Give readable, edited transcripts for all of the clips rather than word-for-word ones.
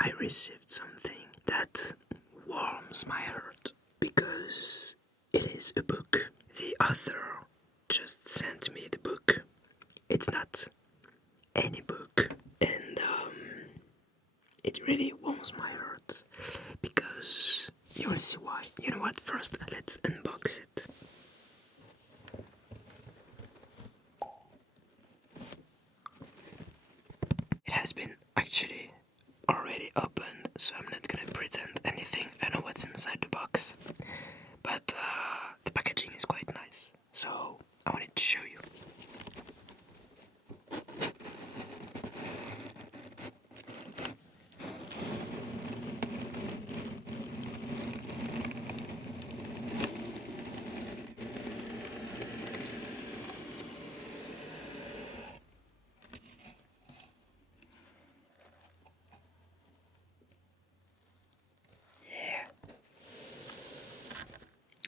I received something that warms my heart because it is a book. The author just sent me the book. It's not any book, and it really warms my heart because you will see why. You know what? First, let's unbox it. It has been actually already opened, so I'm not gonna pretend anything. I know what's inside the box, but the packaging is quite nice, so I wanted to show you.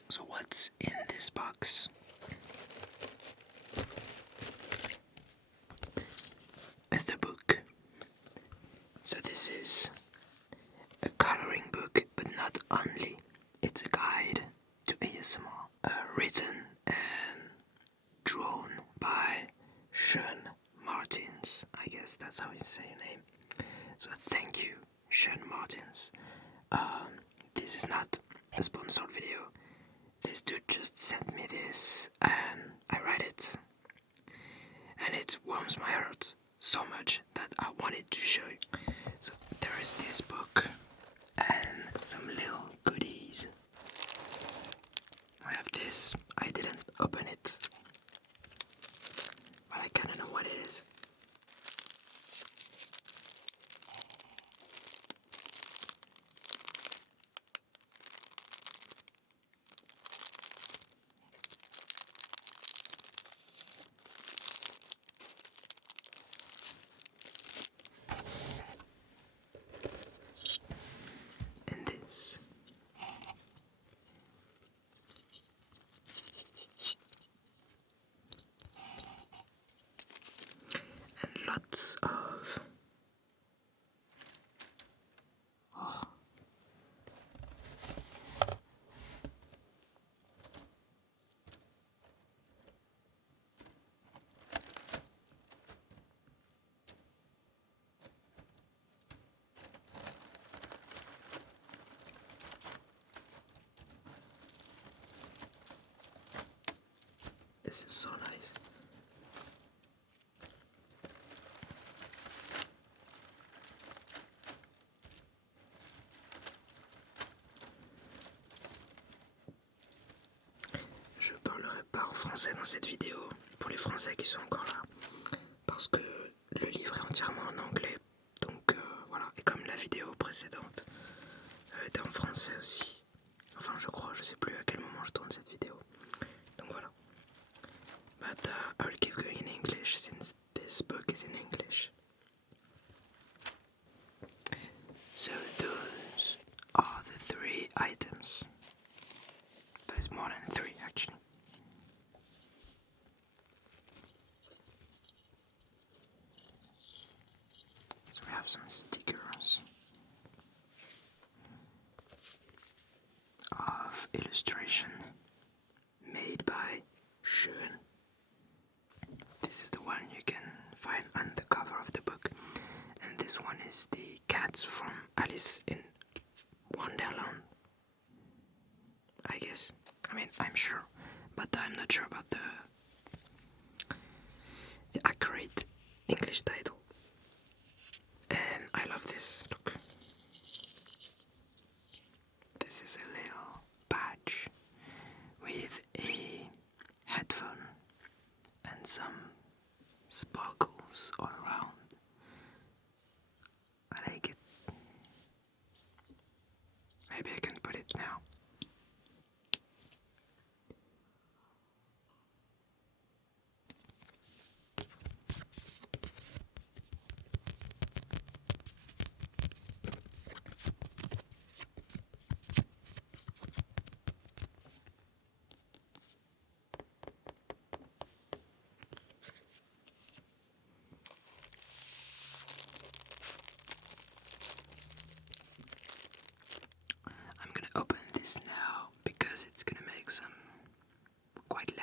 So what's in this box? The book. So this is a coloring book, but not only. It's a guide to ASMR, written and drawn by Sean Martins. I guess that's how you say your name. So thank you, Sean Martins. This is not a sponsored video. This dude just sent me this and I read it. And it warms my heart so much that I wanted to show you. So there is this book and some little goodies. I have this. I didn't open it, but I kinda know what it is. And this. And lots of this is so nice. Je parlerai pas en français dans cette vidéo, pour les Français qui sont encore là, parce que le livre est entièrement en anglais, donc voilà, et comme la vidéo précédente était en français aussi, enfin je crois, je sais plus à quel moment je tourne cette vidéo, donc voilà. But I will keep going in English since this book is in English. So those are the 3 items. There's more than 3 actually. So we have some stickers of illustration made by Sean. This is the one you can find on the cover of the book, and this one is the cat from Alice in Wonderland, I guess. I mean, I'm sure, but I'm not sure about the accurate English title. And I love this, look. This is a little badge with a headphone and some sparkles all around. I like it. Maybe I can put it now.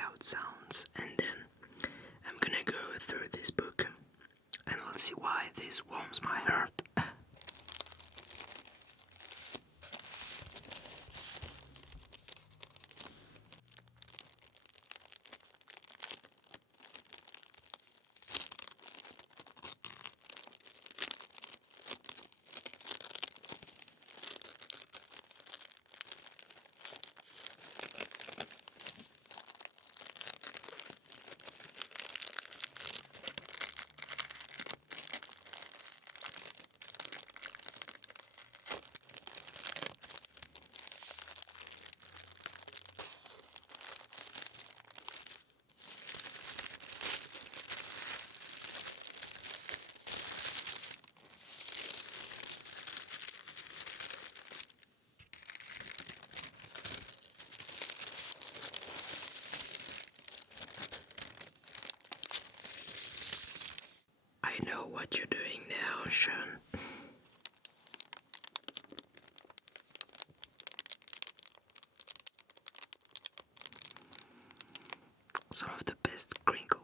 how it sounds, and then I'm gonna go through this book and we'll see why this warms my heart. I know what you're doing now, Sean. Some of the best crinkles.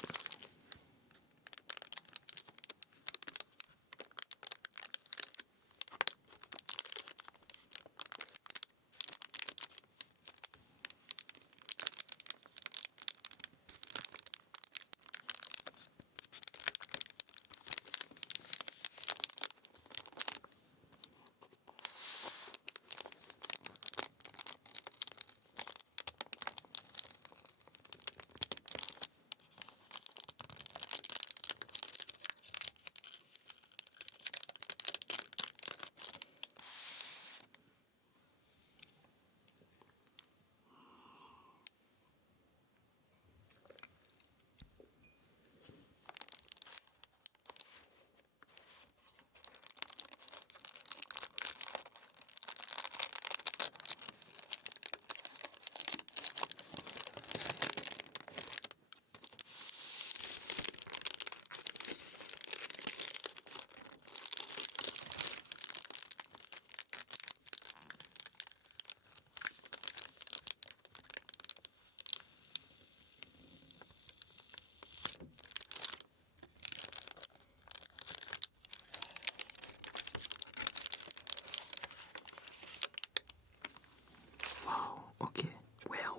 Okay, well,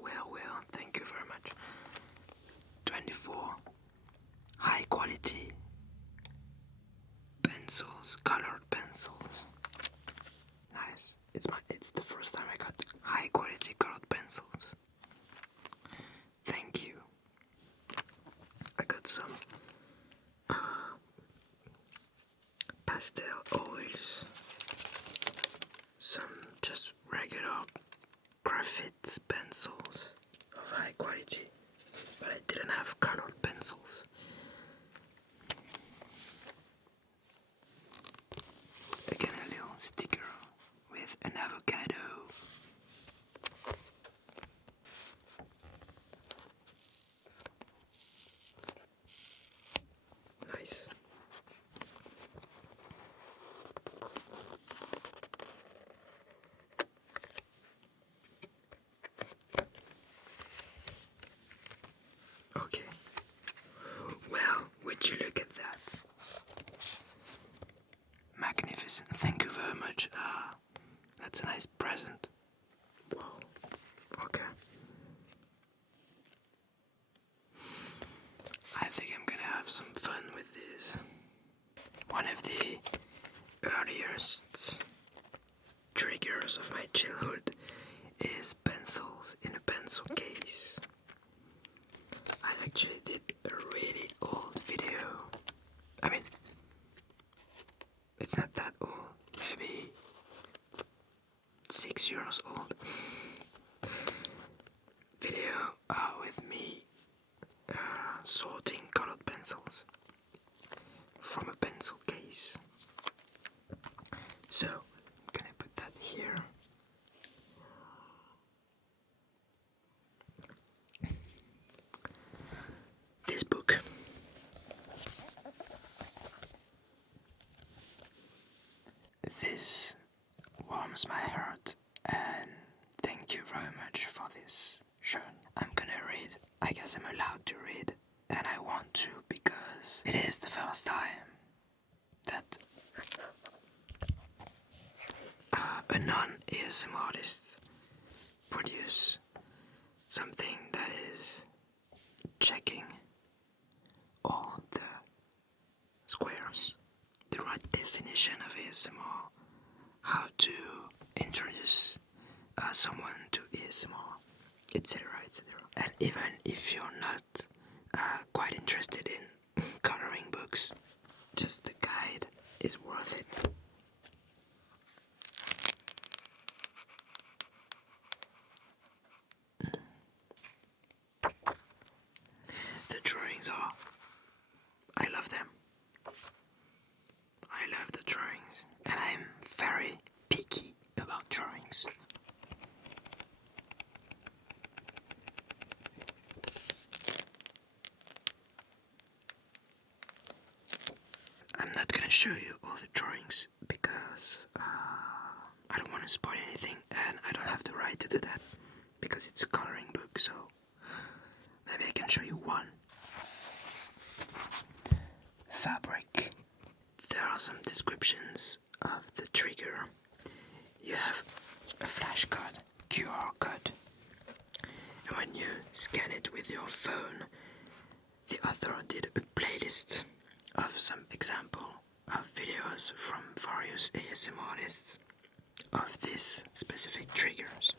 thank you very much. 24 high quality pencils, colored pencils. Nice. It's the first time I got high quality colored pencils. Thank you. I got some pastel oils, some just regular graphite pencils of high quality, but I didn't have colored pencils. Again, a little sticker with an avocado. Nice. Okay. Well, would you look at that? Magnificent. Thank you very much. That's a nice present. Wow. Okay. I think I'm gonna have some fun with this. One of the earliest triggers of my childhood is pencils in a pencil case. I actually did a really old video. I mean, it's not that old, maybe 6 years old. Video with me sorting colored pencils from a pencil case. So, I'm gonna put that here. This book. This warms my heart, and thank you very much for this, Sean. I'm gonna read, I guess I'm allowed to read, and I want to because it is the first time that a non-ASM artist produce something that is checking all the squares, the right definition of ASMR, how to introduce someone to ASMR, etc., etc. And even if you're not quite interested in coloring books, just the guide is worth it. The drawings are, I love them. I love the drawings, and I'm very picky about drawings. I'm not gonna show you all the drawings because I don't want to spoil anything, and I don't have the right to do that because it's a coloring book, so maybe I can show you one. Fabric. There are some descriptions of the trigger. You have a flashcard, QR code, and when you scan it with your phone, the author did a playlist of some example of videos from various ASM artists of these specific triggers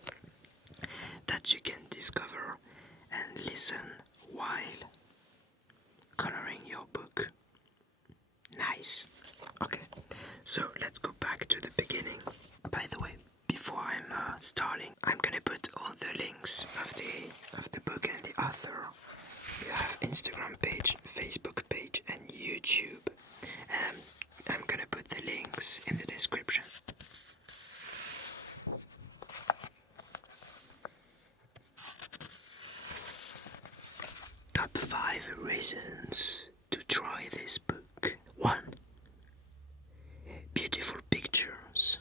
that you can discover and listen while coloring your book. Nice. Okay, so let's go back to the beginning. By the way, before I'm starting, I'm gonna put all the links of the book and the author. You have Instagram page, Facebook page, and YouTube. I'm gonna put the links in the description. Top 5 reasons to try this book. 1. Beautiful pictures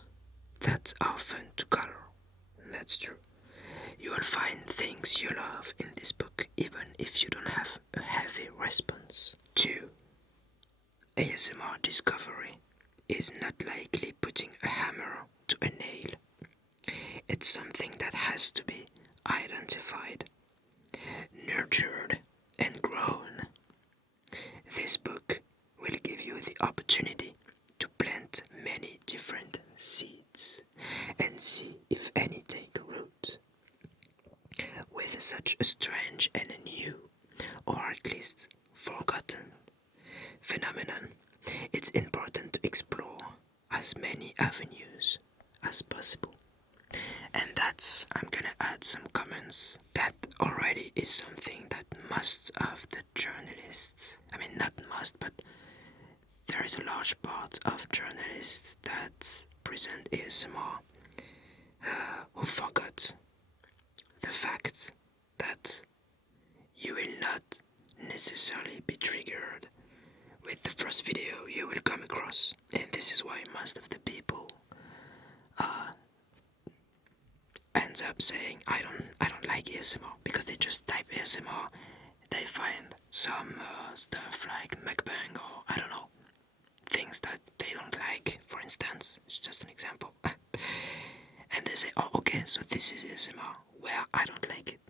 that are fun to color. That's true. You will find things you love in this book even if you don't have a heavy response. 2. ASMR discovery is not likely putting a hammer to a nail. It's something that has to be identified, nurtured, and grown. This book will give you the opportunity to plant many different seeds and see if any take root. With such a strange and new, or at least forgotten, phenomenon, it's important to explore as many avenues as possible. And I'm gonna add some comments. That already is something that most of the journalists, I mean not most, but there is a large part of journalists that present ASMR who forgot the fact that you will not necessarily be triggered with the first video you will come across, and this is why most of the people ends up saying I don't like ASMR, because they just type ASMR, they find some stuff like mukbang or I don't know, things that they don't like. For instance, it's just an example, and they say, oh okay, so this is ASMR, where I don't like it.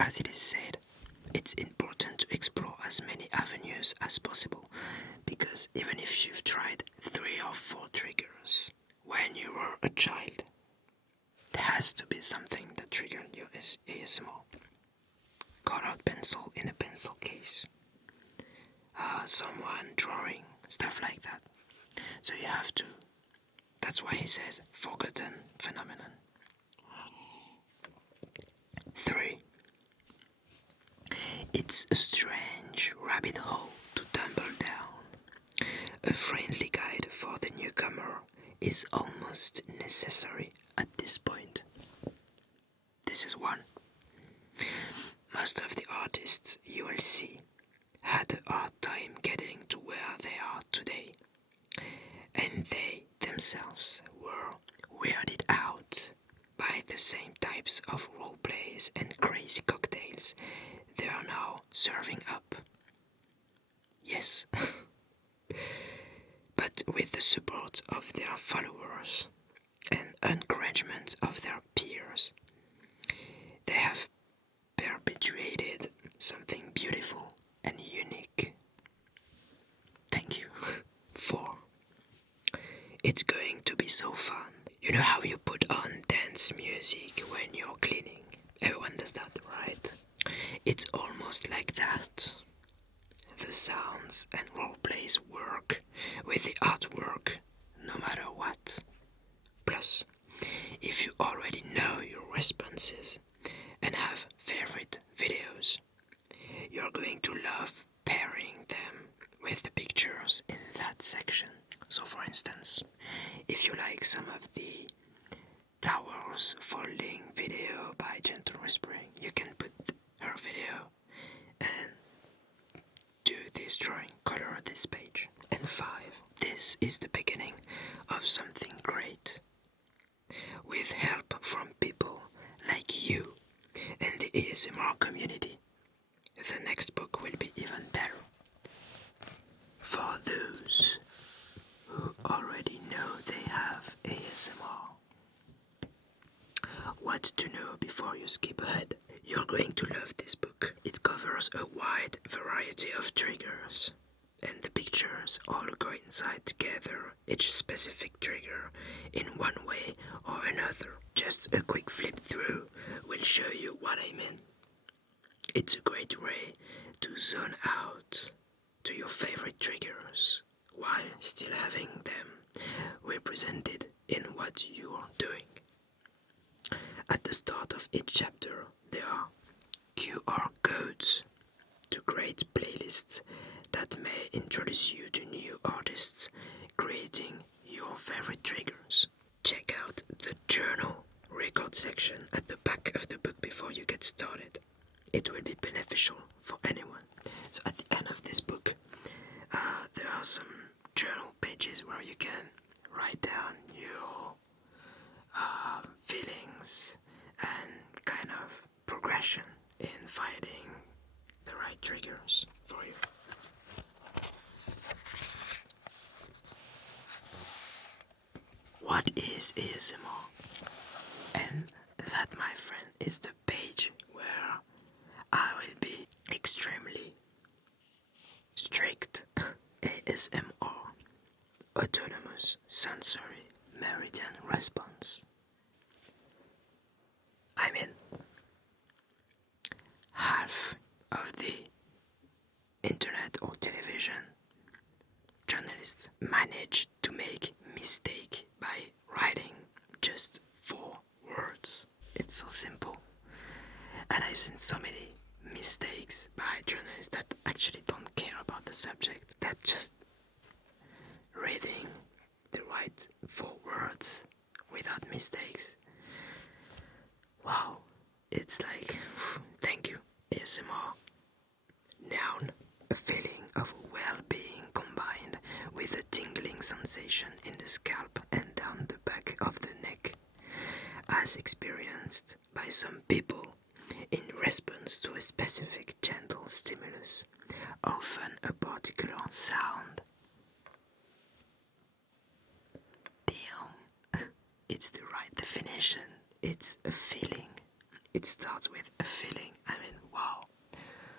As it is said, it's important to explore as many avenues as possible, because even if you've tried 3 or 4 triggers when you were a child, there has to be something that triggered you as ASMR. Cut-out pencil in a pencil case, someone drawing, stuff like that. So you have to, that's why he says forgotten phenomenon. 3. It's a strange rabbit hole to tumble down. A friendly guide for the newcomer is almost necessary at this point. This is 1. Most of the artists you will see had a hard time getting to where they are today, and they themselves were weirded out by the same types of role plays and crazy cocktails they are now serving up. Yes. But with the support of their followers and encouragement of their peers, they have perpetuated something beautiful and unique. Thank you. 4. It's going to be so fun. You know how you put on dance music when you're cleaning? Everyone does that, right? It's almost like that. The sounds and roleplays work with the artwork no matter what. Plus, if you already know your responses and have favorite videos, you're going to love pairing them with the pictures in that section. So for instance, if you like some of the towels folding video by Gentle Whispering, you can put her video and do this drawing, color this page. And 5, this is the beginning of something great. With help from people like you and the ASMR community, the next book will be even better. For those who already know they have ASMR, what to know before you skip ahead. You're going to love this book. It covers a wide variety of triggers, and the pictures all coincide together, each specific trigger in one way or another. Just a quick flip through will show you what I mean. It's a great way to zone out to your favorite triggers while still having them represented in what you're doing. At the start of each chapter, there are QR codes to create playlists that may introduce you to new artists creating your favorite triggers. Check out the journal record section at the back of the book before you get started. It will be beneficial for anyone. So at the end of this book, there are some journal pages where you can write down your feelings and kind of progression in finding the right triggers for you. What is ASMR? And that, my friend, is the page where I will be extremely strict. ASMR, Autonomous Sensory Meridian Response. I mean, half of the internet or television journalists manage to make mistake by writing just 4 words. It's so simple. And I've seen so many mistakes by journalists that actually don't care about the subject, that just reading the right 4 words without mistakes. Wow, it's like, thank you, ASMR. Noun, a feeling of well-being combined with a tingling sensation in the scalp and down the back of the neck, as experienced by some people in response to a specific gentle stimulus, often a particular sound. Damn, it's the right definition. It's a feeling. It starts with a feeling. I mean, wow.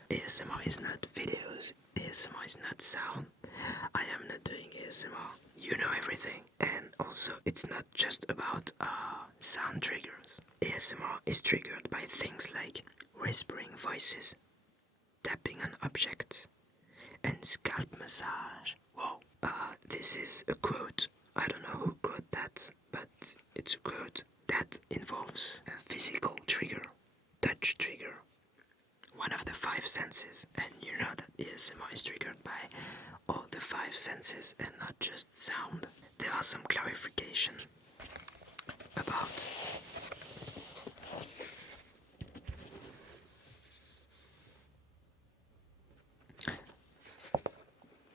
ASMR is not videos. ASMR is not sound. I am not doing ASMR. You know everything. And also, it's not just about sound triggers. ASMR is triggered by things like whispering voices, tapping on objects, and scalp massage. Whoa. This is a quote. I don't know who quote that, but it's a quote that involves a physical trigger, touch trigger, one of the 5 senses, and you know that ASMR is triggered by all the 5 senses and not just sound. There are some clarification about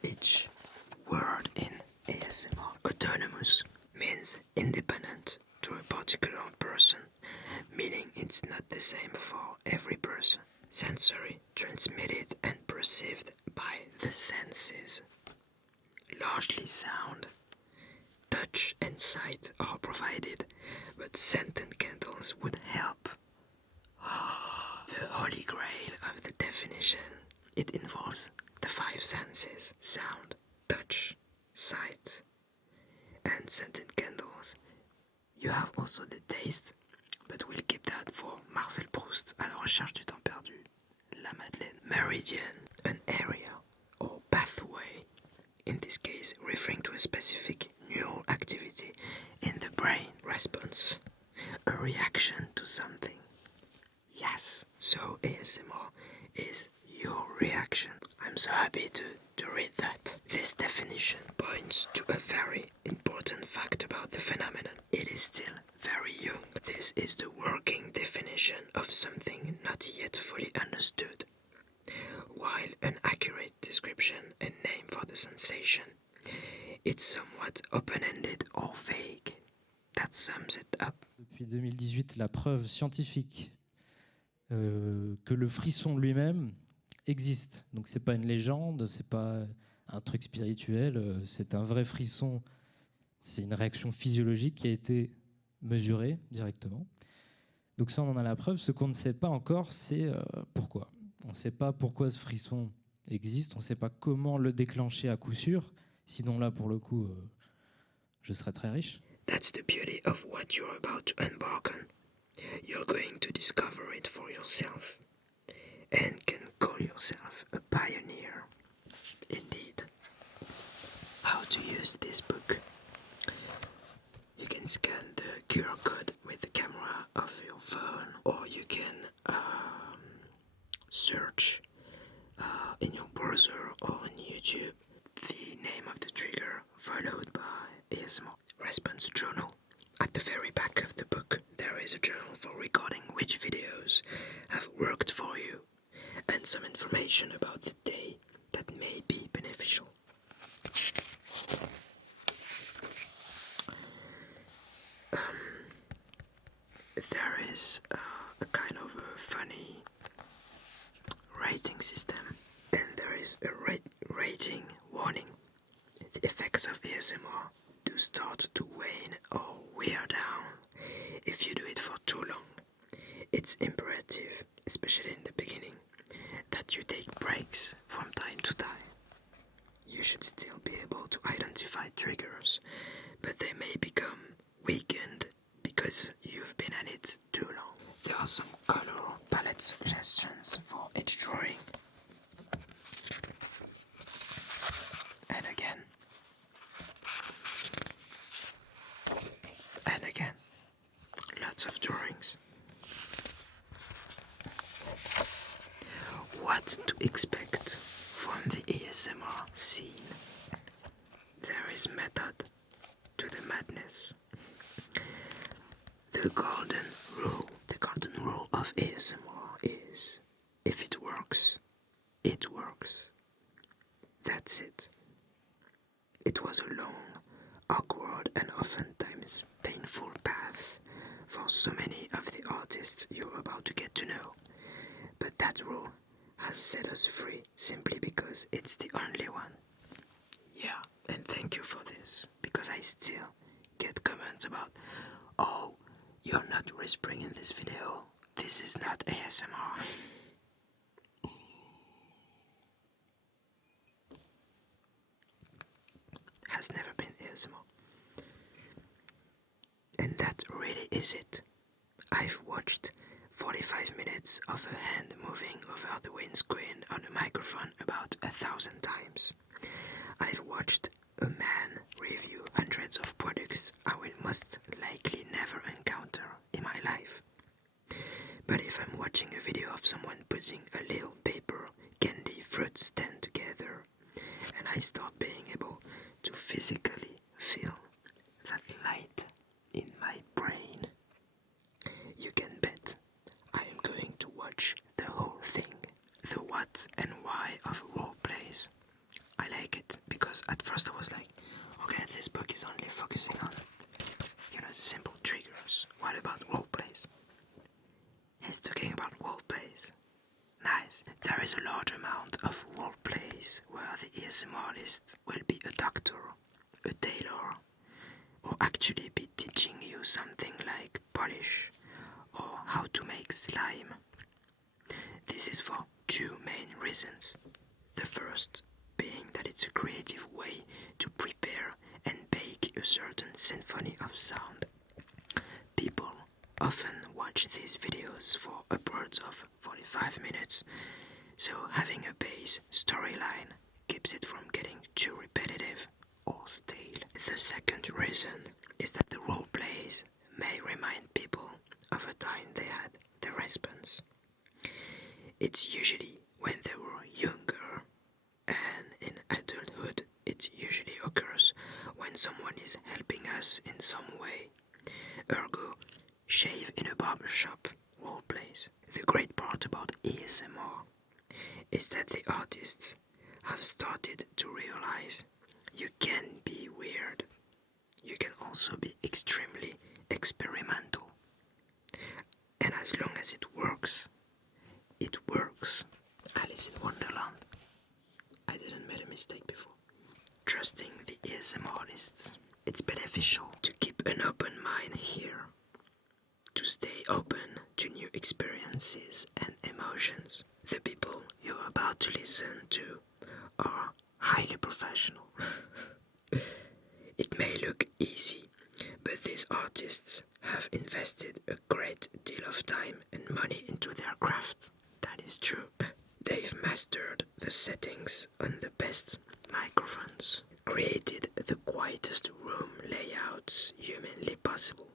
each word in ASMR. Autonomous means independent to a particular person, meaning it's not the same for every person. sensory, transmitted and perceived by the senses, largely sound. Touch and sight are provided, but scent and candles would help. The holy grail of the definition. It involves the five senses: sound, touch, sight, and scented candles. You have also the taste, but we'll keep that for Marcel Proust, à la recherche du temps perdu. La Madeleine. Meridian, an area or pathway, in this case referring to a specific neural activity in the brain. Response, a reaction to something. Yes, so ASMR is your reaction. I'm so happy to read that. This definition points to a very important fact about the phenomenon. It is still very young. This is the working definition of something not yet fully understood. While an accurate description and name for the sensation, it's somewhat open-ended or vague. That sums it up. Depuis 2018, la preuve scientifique que le frisson lui-même existe. Donc c'est pas une légende, c'est pas un truc spirituel, c'est un vrai frisson. C'est une réaction physiologique qui a été mesurée directement. Donc ça, on en a la preuve. Ce qu'on ne sait pas encore, c'est pourquoi. On ne sait pas pourquoi ce frisson existe, on ne sait pas comment le déclencher à coup sûr. Sinon là, pour le coup, je serais très riche. That's the beauty of what you're about to embark on. You're going to discover it for yourself and can call yourself a pioneer. Indeed. How to use this book? You can scan the QR code with the camera of your phone, or you can search in your browser or on YouTube the name of the trigger followed by ASMR response journal. At the very back of the book, there is a journal for recording which videos have worked for you and some information about the day that may be beneficial. There is a kind of a funny rating system, and there is a rating warning. The effects of ASMR do start to wane or wear down if you do it for too long. It's imperative, especially in the beginning, that you take breaks from time to time. You should still be able to identify triggers, but they may become weakened because you've been at it too long. There are some color palette suggestions for each drawing. And again. And again. Lots of drawings. What to expect from the ASMR scene? There is method to the madness. The golden rule of ASMR is, if it works, it works. That's it. It was a long, awkward, and oftentimes painful path for so many of the artists you're about to get to know. But that rule has set us free simply because it's the only one. Yeah, and thank you for this, because I still get comments about, oh, you're not whispering in this video. This is not ASMR. Has never been ASMR. And that really is it. I've watched 45 minutes of a hand moving over the windscreen on a microphone about 1,000 times. I've watched a man review hundreds of products I will most likely never encounter in my life. But if I'm watching a video of someone putting a little paper, candy, fruit stand together, and I start being able to physically feel that light in my brain, you can bet I am going to watch the whole thing, the what and why of role plays. I like it because at first I was like, okay, this book is only focusing on, simple triggers. What about role plays? He's talking about role plays. Now guys. There is a large amount of role plays where the ASMR artist will be a doctor, a tailor, or actually be teaching you something like polish or how to make slime. This is for two main reasons. The first being that it's a creative way to prepare and bake a certain symphony of sound. People often watch these videos for upwards of 45 minutes, so having a base storyline keeps it from getting too repetitive or stale. The second reason is that the role plays may remind people of a time they had their response. It's usually when they were younger, and in adulthood it usually occurs when someone is helping us in some way. Ergo, shave in a barbershop role plays. The great part about ASMR is that the artists have started to realize you can be weird. You can also be extremely experimental. And as long as it works, it works. Alice in Wonderland. I didn't make a mistake before. Trusting the ASMR artists. It's beneficial to keep an open mind here. To stay open to new experiences and emotions. The people you're about to listen to are highly professional. It may look easy, but these artists have invested a great deal of time and money into their craft. That is true. They've mastered the settings on the best microphones, created the quietest room layouts humanly possible.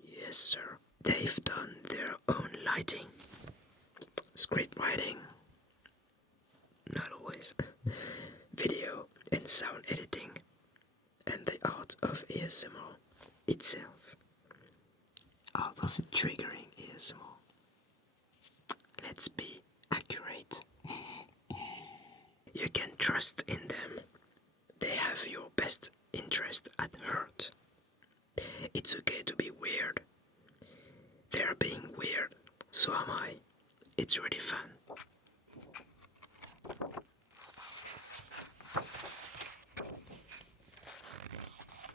Yes, sir. They've done their own lighting, script writing, not always, video and sound editing, and the art of ASMR itself. Art of triggering ASMR. Let's be accurate. You can trust in them. They have your best interest at heart. It's okay to be weird. They're being weird, so am I. It's really fun.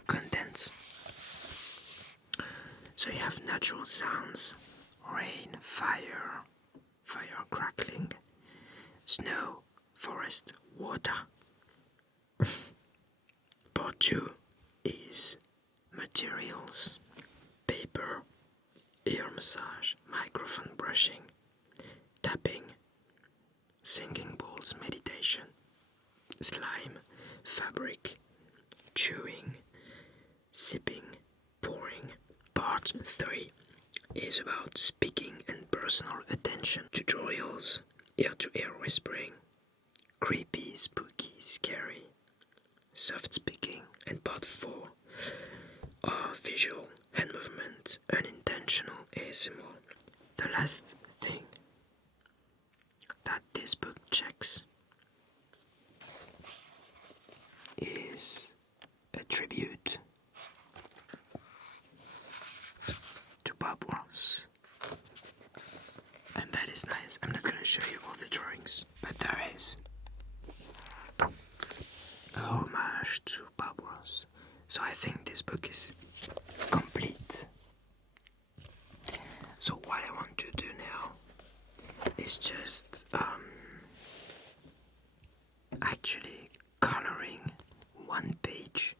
Contents. So you have natural sounds, rain, fire crackling, snow, forest, water. Part 2 is materials, paper, ear massage, microphone brushing, tapping, singing bowls meditation, slime, fabric, chewing, sipping, pouring. Part 3 is about speaking and personal attention, tutorials, ear-to-ear whispering, creepy, spooky, scary, soft speaking, and part 4 are visual, hand movement, unintentional ASMR. The last thing that this book checks is a tribute to Bob Ross. And that is nice. I'm not gonna show you all the drawings, but there is a homage to Bob Ross. So I think this book is complete. So what I want to do now is just actually coloring one page,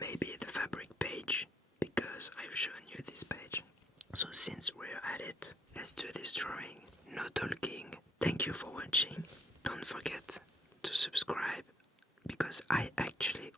maybe the fabric page, because I've shown you this page. So since we're at it, let's do this drawing. No talking. Thank you for watching. Don't forget to subscribe, because I actually